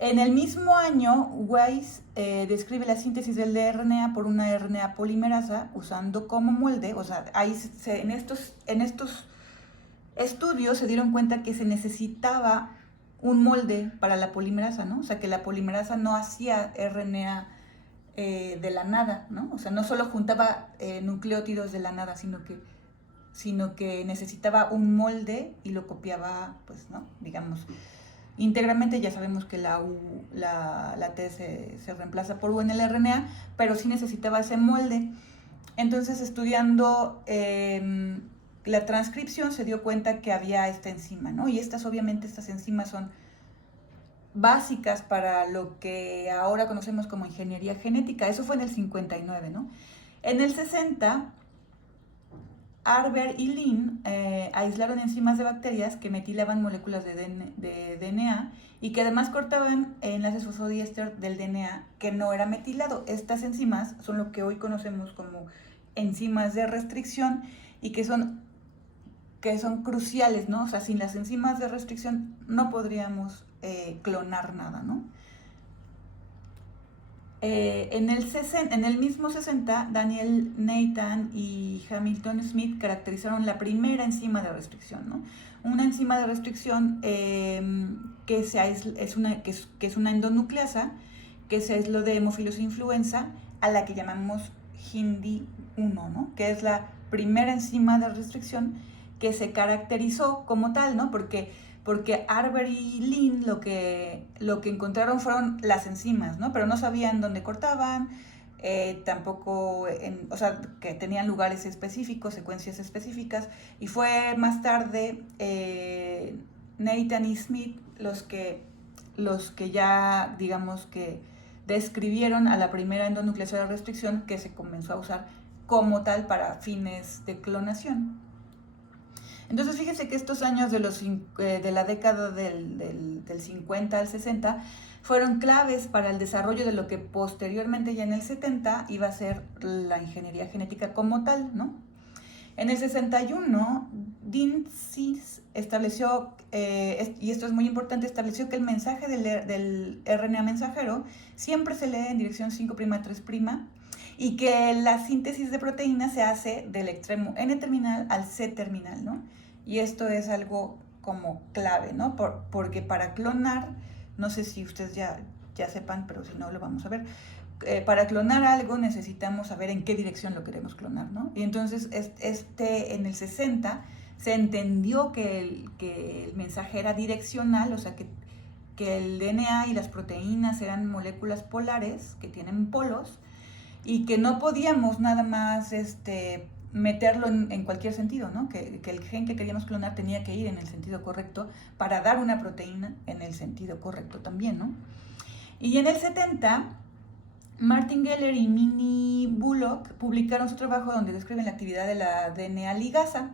En el mismo año, Weiss describe la síntesis del RNA por una RNA polimerasa usando como molde, o sea, en estos estudios se dieron cuenta que se necesitaba un molde para la polimerasa, ¿no? O sea, que la polimerasa no hacía RNA de la nada, ¿no? O sea, no solo juntaba nucleótidos de la nada, sino que necesitaba un molde y lo copiaba, pues, ¿no? Digamos, íntegramente. Ya sabemos que la T se reemplaza por U en el RNA, pero sí necesitaba ese molde. Entonces, estudiando la transcripción, se dio cuenta que había esta enzima, ¿no? Y obviamente, estas enzimas son básicas para lo que ahora conocemos como ingeniería genética. Eso fue en el 59, ¿no? En el 60, Arber y Lin aislaron enzimas de bacterias que metilaban moléculas de DNA y que además cortaban enlaces fosfodiéster del DNA que no era metilado. Estas enzimas son lo que hoy conocemos como enzimas de restricción y que son cruciales, ¿no? O sea, sin las enzimas de restricción no podríamos clonar nada, ¿no? En el mismo 60, Daniel Nathan y Hamilton Smith caracterizaron la primera enzima de restricción, ¿no? Una enzima de restricción que es una endonucleasa que se aisló de Haemophilus influenza, a la que llamamos HindI-1, ¿no? Que es la primera enzima de restricción que se caracterizó como tal, ¿no? Porque Arber y Lin lo que encontraron fueron las enzimas, ¿no? Pero no sabían dónde cortaban, tampoco, o sea, que tenían lugares específicos, secuencias específicas, y fue más tarde Nathan y Smith los que ya, digamos, que describieron a la primera endonucleasa de restricción, que se comenzó a usar como tal para fines de clonación. Entonces, fíjese que estos años de la década del 50 al 60 fueron claves para el desarrollo de lo que posteriormente, ya en el 70, iba a ser la ingeniería genética como tal, ¿no? En el 61, Dean Sears estableció, y esto es muy importante, estableció que el mensaje del RNA mensajero siempre se lee en dirección 5' 3' y que la síntesis de proteínas se hace del extremo N terminal al C terminal, ¿no? Y esto es algo como clave, ¿no? Porque para clonar, no sé si ustedes ya sepan, pero si no lo vamos a ver, para clonar algo necesitamos saber en qué dirección lo queremos clonar, ¿no? Y entonces en el 60 se entendió que el mensaje era direccional, o sea que el DNA y las proteínas eran moléculas polares que tienen polos y que no podíamos nada más meterlo en cualquier sentido, ¿no? Que el gen que queríamos clonar tenía que ir en el sentido correcto para dar una proteína en el sentido correcto también, ¿no? Y en el 70, Martin Geller y Minnie Bullock publicaron su trabajo donde describen la actividad de la DNA ligasa.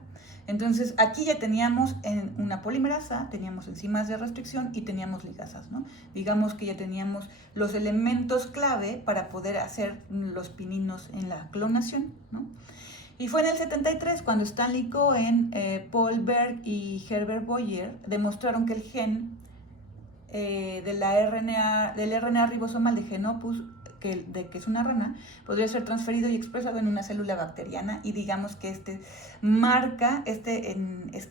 Entonces, aquí ya teníamos una polimerasa, teníamos enzimas de restricción y teníamos ligasas, ¿no? Digamos que ya teníamos los elementos clave para poder hacer los pininos en la clonación, ¿no? Y fue en el 73 cuando Stanley Cohen, Paul Berg y Herbert Boyer demostraron que el gen del RNA ribosomal de Genopus, que es una rana, podría ser transferido y expresado en una célula bacteriana, y digamos que este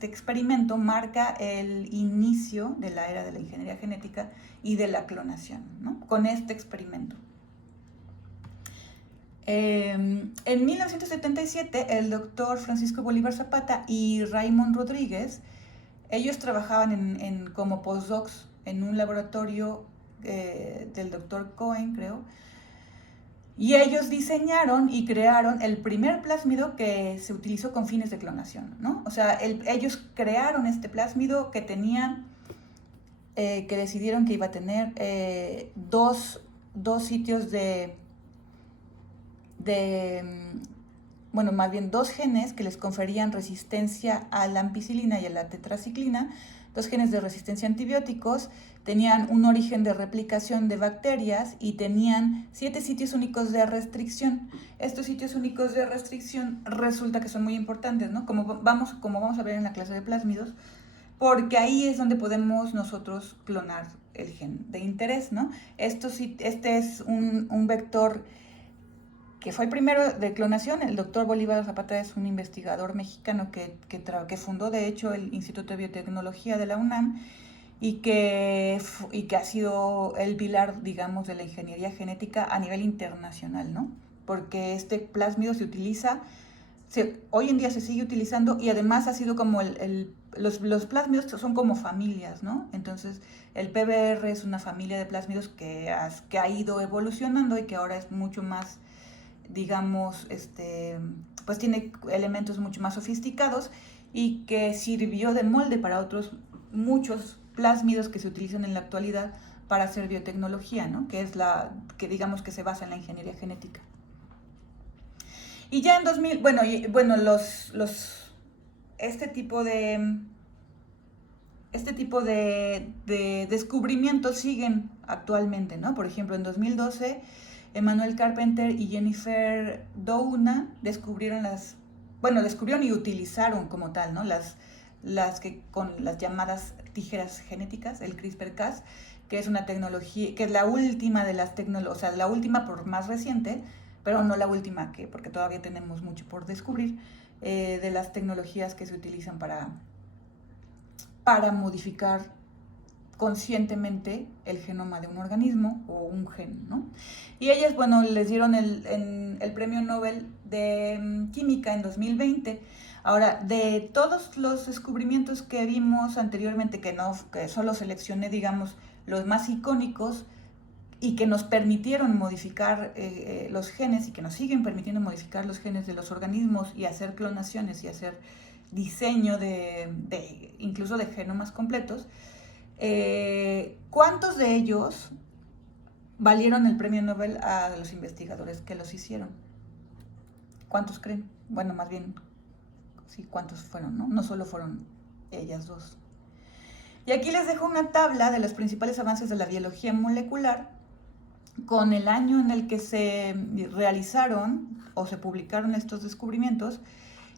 experimento marca el inicio de la era de la ingeniería genética y de la clonación, ¿no? Con este experimento. En 1977, el doctor Francisco Bolívar Zapata y Raymond Rodríguez, ellos trabajaban como postdocs en un laboratorio del doctor Cohen, creo, y ellos diseñaron y crearon el primer plásmido que se utilizó con fines de clonación, ¿no? O sea, ellos crearon este plásmido que decidieron que iba a tener dos sitios bueno, más bien dos genes que les conferían resistencia a la ampicilina y a la tetraciclina, dos genes de resistencia a antibióticos, tenían un origen de replicación de bacterias y tenían 7 sitios únicos de restricción. Estos sitios únicos de restricción resulta que son muy importantes, ¿no? Como vamos a ver en la clase de plásmidos, porque ahí es donde podemos nosotros clonar el gen de interés, ¿no? Este es un vector que fue el primero de clonación. El doctor Bolívar Zapata es un investigador mexicano que fundó, de hecho, el Instituto de Biotecnología de la UNAM y que ha sido el pilar, digamos, de la ingeniería genética a nivel internacional, ¿no? Porque este plásmido se utiliza, hoy en día se sigue utilizando y además ha sido como los plásmidos son como familias, ¿no? Entonces, el PBR es una familia de plásmidos que ha ido evolucionando y que ahora es mucho más, digamos, pues tiene elementos mucho más sofisticados y que sirvió de molde para otros muchos plásmidos que se utilizan en la actualidad para hacer biotecnología, ¿no? Que digamos que se basa en la ingeniería genética. Y ya en 2000, este tipo de descubrimientos siguen actualmente, ¿no? Por ejemplo, en 2012, Emmanuel Carpenter y Jennifer Doudna descubrieron y utilizaron como tal, ¿no? Con las llamadas tijeras genéticas, el CRISPR-Cas, que es una tecnología, que es la última de las tecnologías, o sea, la última por más reciente, pero no la última, porque todavía tenemos mucho por descubrir, de las tecnologías que se utilizan para modificar conscientemente el genoma de un organismo o un gen, ¿no? Y ellas, les dieron el premio Nobel de Química en 2020. Ahora, de todos los descubrimientos que vimos anteriormente, que solo seleccioné, digamos, los más icónicos y que nos permitieron modificar los genes y que nos siguen permitiendo modificar los genes de los organismos y hacer clonaciones y hacer diseño incluso de genomas completos, ¿cuántos de ellos valieron el premio Nobel a los investigadores que los hicieron? ¿Cuántos creen? Bueno, más bien, sí, ¿cuántos fueron, no? No solo fueron ellas dos. Y aquí les dejo una tabla de los principales avances de la biología molecular con el año en el que se realizaron o se publicaron estos descubrimientos,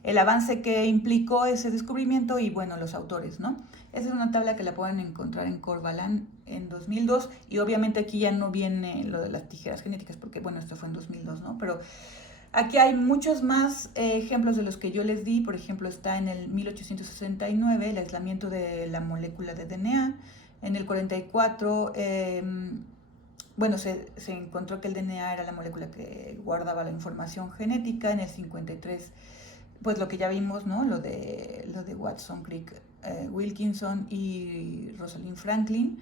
el avance que implicó ese descubrimiento y, los autores, ¿no? Esa es una tabla que la pueden encontrar en Corvalán en 2002 y obviamente aquí ya no viene lo de las tijeras genéticas porque, esto fue en 2002, ¿no? Pero aquí hay muchos más ejemplos de los que yo les di. Por ejemplo, está en el 1869 el aislamiento de la molécula de DNA. En el 44, se encontró que el DNA era la molécula que guardaba la información genética. En el 53, pues lo que ya vimos, ¿no? Lo de Watson, Crick, Wilkinson y Rosalind Franklin.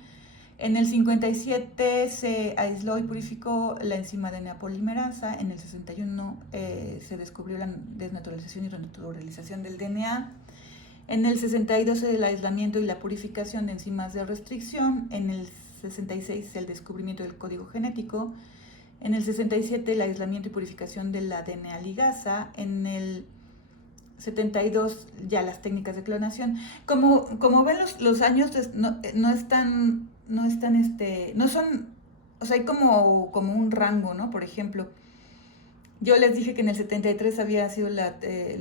En el 57 se aisló y purificó la enzima DNA polimerasa. En el 61 se descubrió la desnaturalización y renaturalización del DNA. En el 62 el aislamiento y la purificación de enzimas de restricción. En el 66 el descubrimiento del código genético. En el 67 el aislamiento y purificación de la DNA ligasa. En el 72 ya las técnicas de clonación. Como ven, los años no son, o sea, hay como un rango, ¿no? Por ejemplo, yo les dije que en el 73 había sido el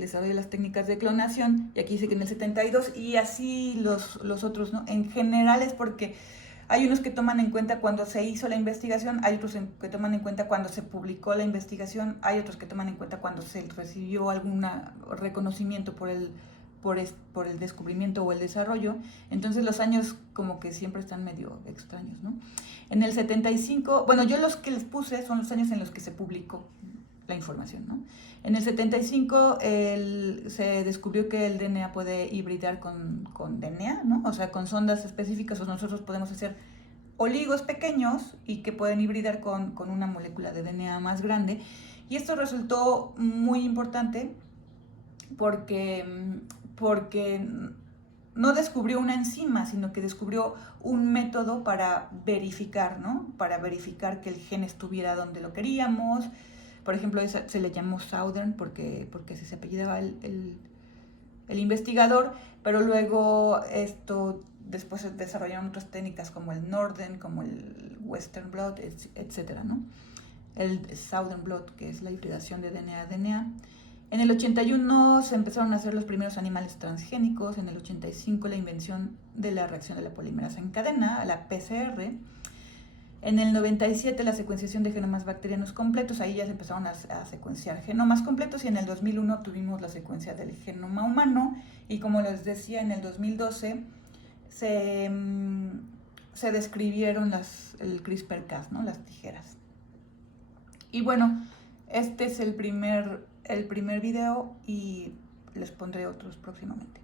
desarrollo de las técnicas de clonación, y aquí dice que en el 72, y así los otros, ¿no? En general es porque hay unos que toman en cuenta cuando se hizo la investigación, hay otros que toman en cuenta cuando se publicó la investigación, hay otros que toman en cuenta cuando se recibió algún reconocimiento por el descubrimiento o el desarrollo. Entonces los años como que siempre están medio extraños, ¿no? En el 75, yo los que les puse son los años en los que se publicó la información, ¿no? En el 75 se descubrió que el DNA puede hibridar con DNA, ¿no? O sea, con sondas específicas, o nosotros podemos hacer oligos pequeños y que pueden hibridar con una molécula de DNA más grande. Y esto resultó muy importante porque no descubrió una enzima, sino que descubrió un método para verificar, ¿no? Para verificar que el gen estuviera donde lo queríamos. Por ejemplo, se le llamó Southern porque así se apellidaba el investigador, pero luego después se desarrollaron otras técnicas como el Northern, como el Western Blot, etcétera, ¿no? El Southern Blot, que es la hibridación de DNA a DNA. En el 81 se empezaron a hacer los primeros animales transgénicos, en el 85 la invención de la reacción de la polimerasa en cadena, la PCR. En el 97 la secuenciación de genomas bacterianos completos, ahí ya se empezaron a secuenciar genomas completos, y en el 2001 tuvimos la secuencia del genoma humano, y como les decía, en el 2012 se describieron el CRISPR-Cas, ¿no? Las tijeras. Y bueno, este es el primer video y les pondré otros próximamente.